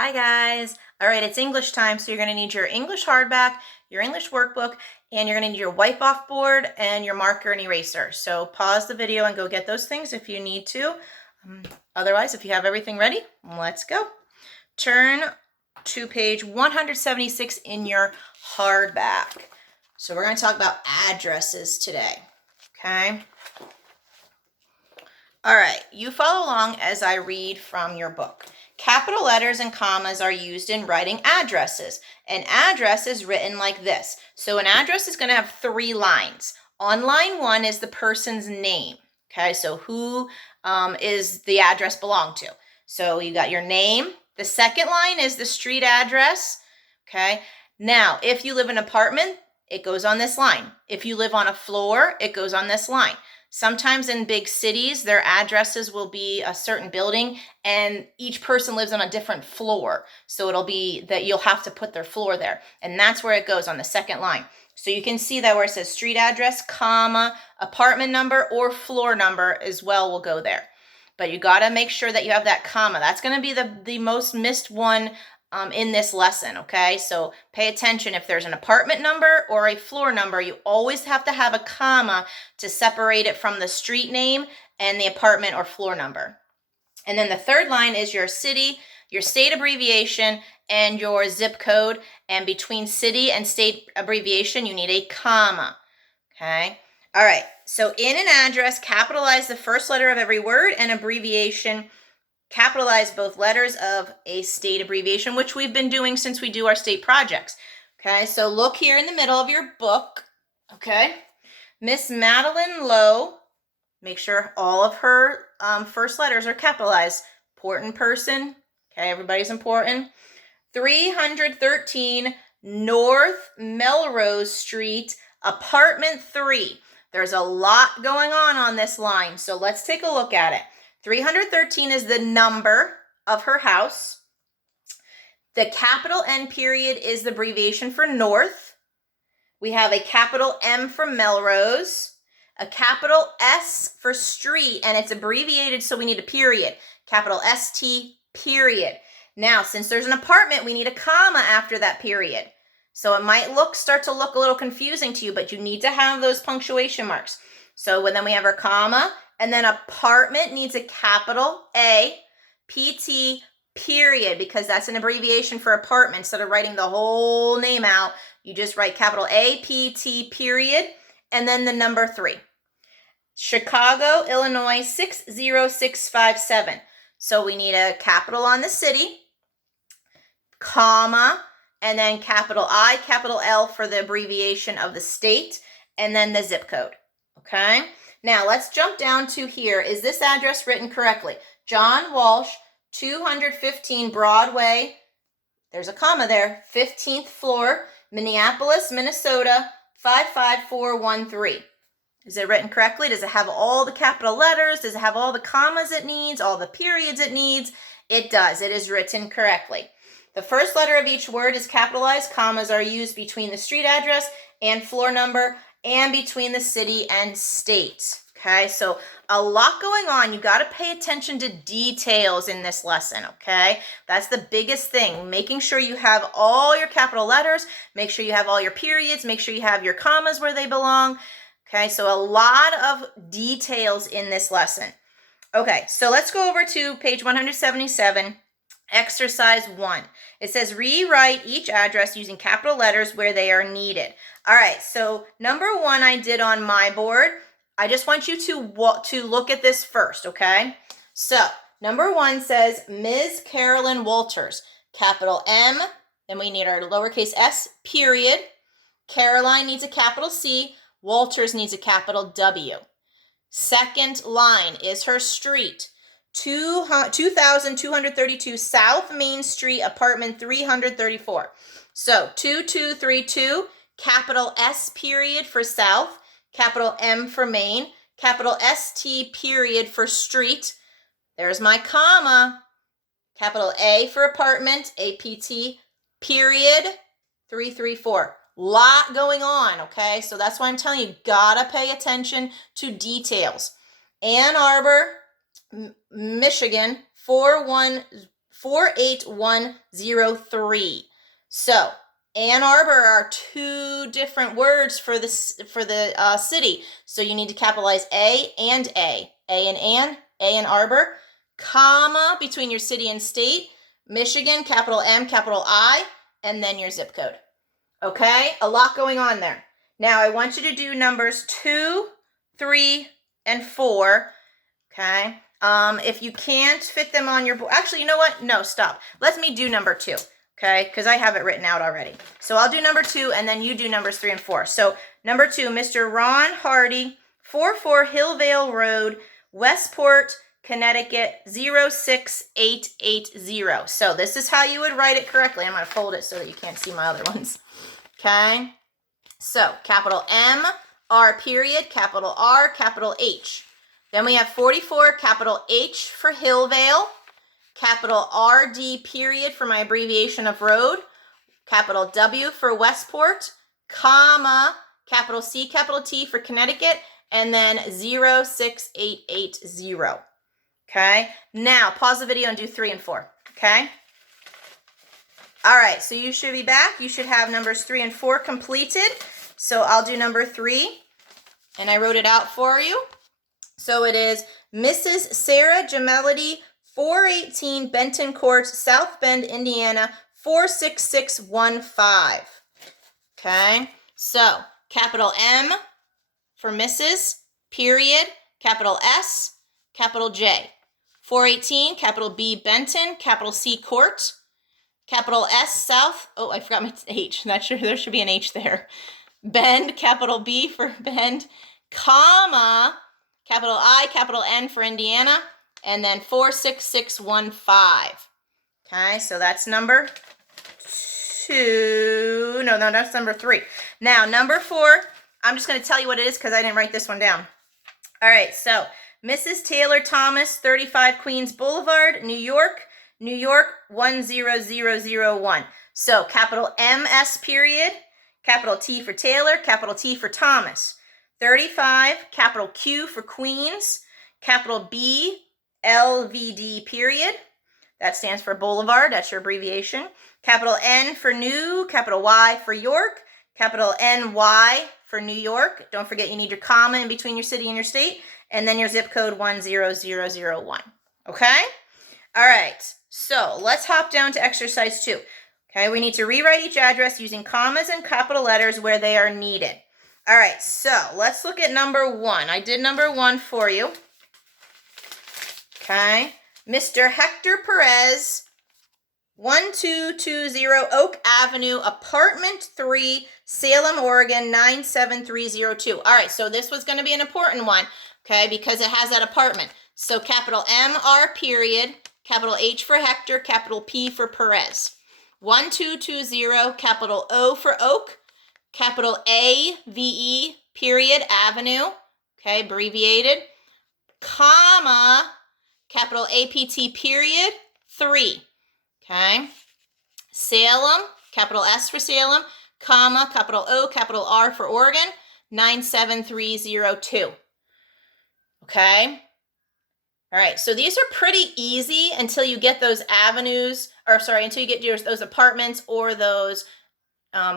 Hi guys. All right, it's English time, so you're going to need your English hardback, your English workbook, and you're going to need your wipe-off board and your marker and eraser. So pause the video and go get those things if you need to. Otherwise, if you have everything ready, let's go. Turn to page 176 in your hardback. So we're going to talk about addresses today, okay? All right, you follow along as I read from your book. Capital letters and commas are used in writing addresses. An address is written like this. So an address is going to have 3 lines. On line 1 is the person's name. Okay, so who is the address belong to? So you got your name. The second line is the street address. Okay, now if you live in an apartment, it goes on this line. If you live on a floor, it goes on this line. Sometimes in big cities, their addresses will be a certain building and each person lives on a different floor. So it'll be that you'll have to put their floor there. And that's where it goes on the second line. So you can see that where it says street address, comma, apartment number or floor number as well will go there. But you got to make sure that you have that comma. That's going to be the most missed one in this lesson, okay? So pay attention. If there's an apartment number or a floor number, you always have to have a comma to separate it from the street name and the apartment or floor number. And then the third line is your city, your state abbreviation, and your zip code. And between city and state abbreviation, you need a comma, okay? All right, so in an address, capitalize the first letter of every word and abbreviation. Capitalize both letters of a state abbreviation, which we've been doing since we do our state projects. Okay, so look here in the middle of your book. Okay, Miss Madeline Lowe, make sure all of her first letters are capitalized. Important person. Okay, everybody's important. 313 North Melrose Street, apartment 3. There's a lot going on this line, so let's take a look at it. 313 is the number of her house. The capital N period is the abbreviation for North. We have a capital M for Melrose, a capital S for street, and it's abbreviated, so we need a period. Capital ST period. Now, since there's an apartment, we need a comma after that period. So it might start to look a little confusing to you, but you need to have those punctuation marks. So then we have our comma, and then apartment needs a capital A, PT, period, because that's an abbreviation for apartment. Instead of writing the whole name out, you just write capital A, PT, period, and then the number 3. Chicago, Illinois, 60657. So we need a capital on the city, comma, and then capital I, capital L for the abbreviation of the state, and then the zip code, okay? Now, let's jump down to here. Is this address written correctly? John Walsh, 215 Broadway. There's a comma there. 15th floor, Minneapolis, Minnesota, 55413. Is it written correctly? Does it have all the capital letters? Does it have all the commas it needs? All the periods it needs? It does. It is written correctly. The first letter of each word is capitalized. Commas are used between the street address and floor number and between the city and state. Okay, so a lot going on. You got to pay attention to details in this lesson, okay? That's the biggest thing, making sure you have all your capital letters, make sure you have all your periods, make sure you have your commas where they belong. Okay, so a lot of details in this lesson. Okay, so let's go over to page 177. Exercise 1. It says rewrite each address using capital letters where they are needed. All right, so number 1 I did on my board. I just want you to look at this first, okay? So number 1 says Ms. Carolyn Walters, capital M, then we need our lowercase s, period. Caroline needs a capital C, Walters needs a capital W. Second line is her street. 2232 South Main Street, apartment 334. So 2232, capital S period for South, capital M for Main, capital ST period for street. There's my comma. Capital A for apartment, APT period 334. Lot going on, okay? So that's why I'm telling you, gotta pay attention to details. Ann Arbor, Michigan, 48103. So Ann Arbor are two different words for the city. So you need to capitalize A and A. A and Ann, A and Arbor, comma between your city and state, Michigan, capital M, capital I, and then your zip code. Okay, a lot going on there. Now I want you to do numbers 2, 3, and 4. Okay. If you can't fit them on your board, actually, you know what? No, stop. Let me do number 2. Okay, because I have it written out already. So I'll do number 2, and then you do numbers 3 and 4. So number 2, Mr. Ron Hardy, 44 Hillvale Road, Westport, Connecticut, 06880. So this is how you would write it correctly. I'm going to fold it so that you can't see my other ones. Okay. So capital M, R period, capital R, capital H. Then we have 44, capital H for Hillvale, capital RD period for my abbreviation of road, capital W for Westport, comma, capital C, capital T for Connecticut, and then 06880. Okay, now pause the video and do 3 and 4. Okay. All right, so you should be back. You should have numbers 3 and 4 completed. So I'll do number 3, and I wrote it out for you. So it is Mrs. Sarah Gemelody, 418 Benton Court, South Bend, Indiana, 46615. Okay, so capital M for Mrs., period, capital S, capital J. 418, capital B, Benton, capital C, Court, capital S, South. Oh, I forgot my H. There should be an H there. Bend, capital B for Bend, comma, capital I, capital N for Indiana, and then 46615. Okay, so that's number 2. No, that's number 3. Now, number 4, I'm just going to tell you what it is because I didn't write this one down. All right, so Mrs. Taylor Thomas, 35 Queens Boulevard, New York, 10001. So capital MS period, capital T for Taylor, capital T for Thomas. 35, capital Q for Queens, capital B, LVD period. That stands for Boulevard. That's your abbreviation. Capital N for New, capital Y for York, capital NY for New York. Don't forget you need your comma in between your city and your state, and then your zip code 10001. Okay? All right, so let's hop down to exercise 2. Okay, we need to rewrite each address using commas and capital letters where they are needed. All right, so let's look at number 1. I did number 1 for you. Okay, Mr. Hector Perez, 1220 Oak Avenue, apartment 3, Salem, Oregon, 97302. All right, so this was going to be an important one, okay, because it has that apartment. So capital MR period, capital H for Hector, capital P for Perez. 1220, capital O for Oak, capital AVE period, Avenue, okay, abbreviated, comma, capital APT period, 3, okay, Salem, capital S for Salem, comma, capital O, capital R for Oregon, 97302, okay. All right, so these are pretty easy until you get those avenues, until you get those apartments or those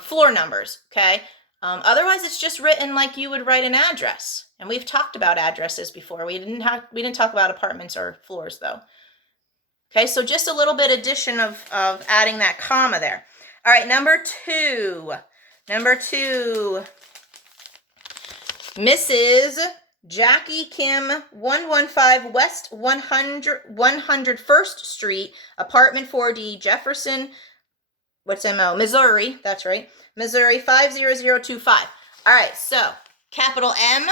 floor numbers, okay? Otherwise, it's just written like you would write an address. And we've talked about addresses before. We didn't talk about apartments or floors, though. Okay, so just a little bit addition of adding that comma there. All right, number 2. Number 2, Mrs. Jackie Kim, 115 West 101st Street, apartment 4D, Jefferson, Missouri, that's right, Missouri, 50025. All right, so capital M,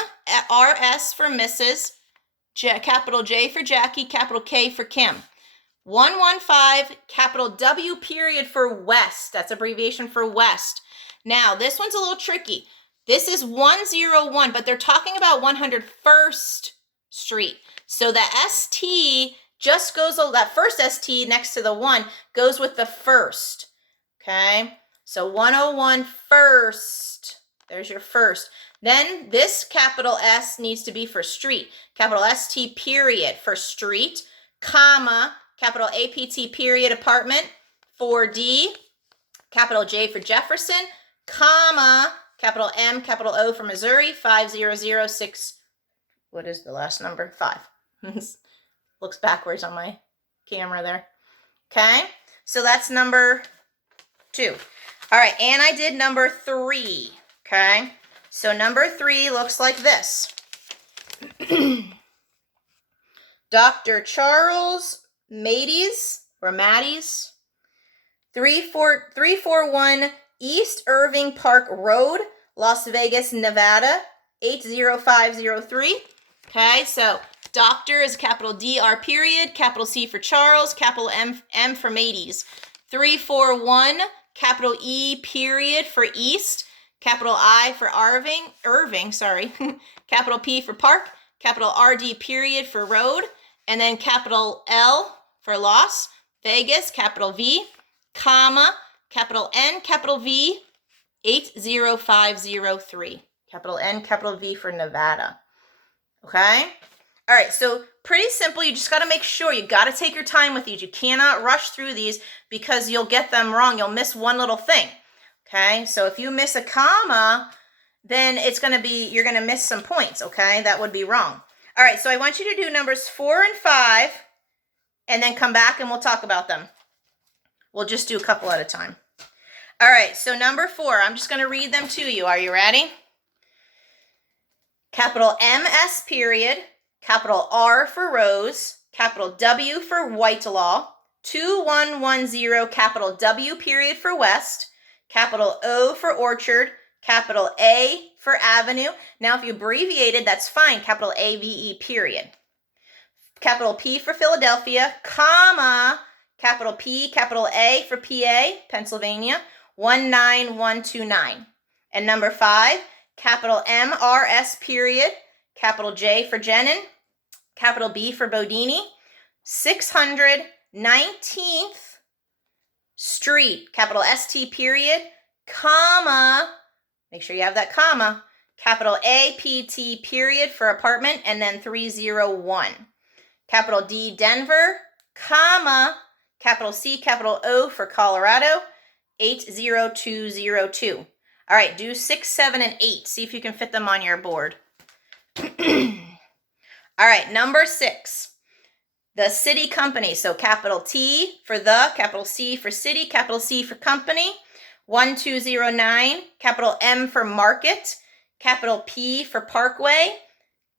RS for Mrs., capital J for Jackie, capital K for Kim. 115, capital W period for West, that's abbreviation for West. Now, this one's a little tricky. This is 101, but they're talking about 101st Street. So the ST just goes, that first ST next to the 1 goes with the first. Okay, so 101 first. There's your first. Then this capital S needs to be for street. Capital ST period for street, comma, capital APT period apartment 4D, capital J for Jefferson, comma, capital M, capital O for Missouri, 5006. What is the last number? 5. Looks backwards on my camera there. Okay, so that's number 2. All right, and I did number 3. Okay, so number 3 looks like this. Dr. Charles Mady's or Maddie's, 341 East Irving Park Road, Las Vegas, Nevada, 80503. Okay, so Doctor is capital DR period, capital C for Charles, capital M for Mady's. 341, capital E period for East, capital I for Irving, capital P for Park, capital RD period for Road, and then capital L for Las Vegas, capital V, comma, capital N, capital V, 80503. Capital N, capital V for Nevada. Okay? All right, so pretty simple. You just got to make sure you got to take your time with these. You cannot rush through these because you'll get them wrong. You'll miss one little thing. Okay? So if you miss a comma, then you're going to miss some points. Okay? That would be wrong. All right, so I want you to do numbers 4 and 5 and then come back and we'll talk about them. We'll just do a couple at a time. All right, so number 4, I'm just going to read them to you. Are you ready? Capital MS period, capital R for Rose, capital W for Whitelaw, 2110, capital W period for West, capital O for Orchard, capital A for Avenue. Now, if you abbreviated, that's fine. Capital AVE period. Capital P for Philadelphia, comma, capital P, capital A for PA, Pennsylvania, 19129. And number 5, capital MRS period, capital J for Jenin, capital B for Bodini, 619th Street, capital ST period, comma, make sure you have that comma, capital APT period for apartment, and then 301. Capital D, Denver, comma, capital C, capital O for Colorado, 80202. All right, do 6, 7, and 8. See if you can fit them on your board. All right, number 6. The city company. So capital T for the, capital C for city, capital C for company. 1209, capital M for market, capital P for Parkway,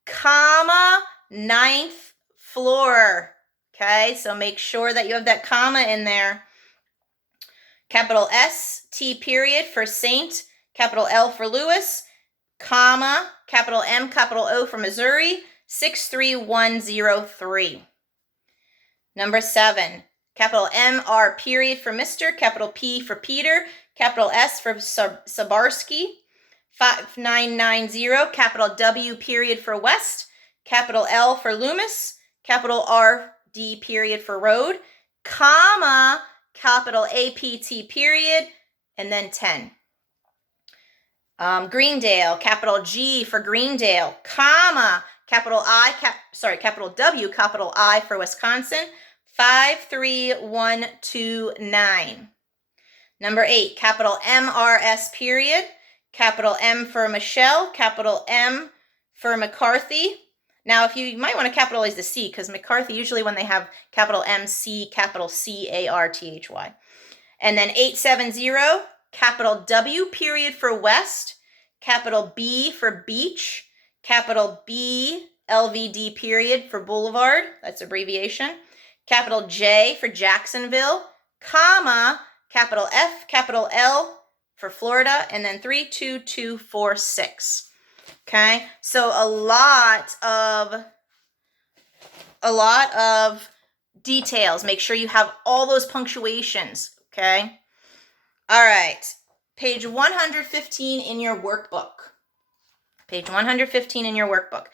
comma, 9th floor. Okay, so make sure that you have that comma in there. Capital S, T period for Saint, capital L for Lewis, comma, capital M, capital O for Missouri, 63103. Number 7, capital M-R period for Mr., capital P for Peter, capital S for Sabarski, 5990, capital W period for West, capital L for Loomis, capital R-D period for Road, comma, capital APT period, and then 10. Greendale, capital G for Greendale, comma, capital W, capital I for Wisconsin, 53129. Number 8, capital MRS period, capital M for Michelle, capital M for McCarthy. Now, if you might want to capitalize the C, because McCarthy, usually when they have capital MC, capital CARTHY. And then 870, capital W period for West, capital B for Beach, capital B LVD period for Boulevard, that's abbreviation, capital J for Jacksonville, comma, capital F, capital L for Florida, and then 32246. Okay, so a lot of details. Make sure you have all those punctuations, okay? All right, page 115 in your workbook. Page 115 in your workbook.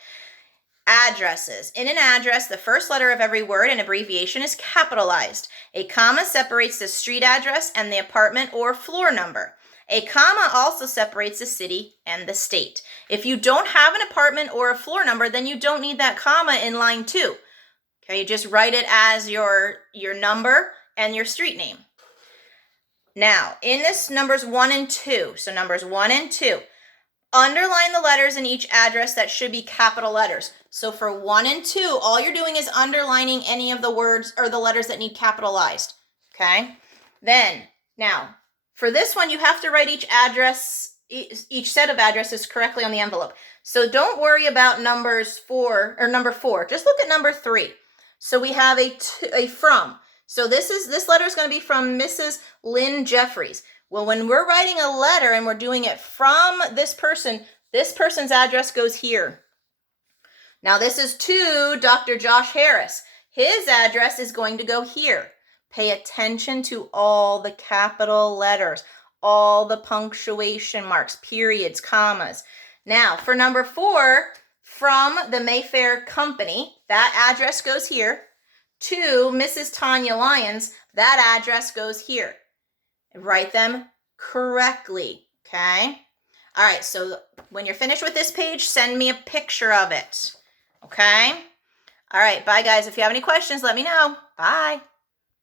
Addresses. In an address, the first letter of every word and abbreviation is capitalized. A comma separates the street address and the apartment or floor number. A comma also separates the city and the state. If you don't have an apartment or a floor number, then you don't need that comma in line 2. Okay, you just write it as your number and your street name. Now, in this numbers 1 and 2, so numbers 1 and 2, underline the letters in each address that should be capital letters. So for 1 and 2, all you're doing is underlining any of the words or the letters that need capitalized. Okay? Then, now, for this one, you have to write each address, each set of addresses correctly on the envelope. So don't worry about number 4. Just look at number 3. So we have a from. So this letter is going to be from Mrs. Lynn Jeffries. Well, when we're writing a letter and we're doing it from this person's address goes here. Now this is to Dr. Josh Harris. His address is going to go here. Pay attention to all the capital letters, all the punctuation marks, periods, commas. Now for number 4, from the Mayfair Company, that address goes here. To Mrs. Tanya Lyons, that address goes here. Write them correctly, okay? All right, so when you're finished with this page, send me a picture of it, okay? All right, bye, guys. If you have any questions, let me know. Bye.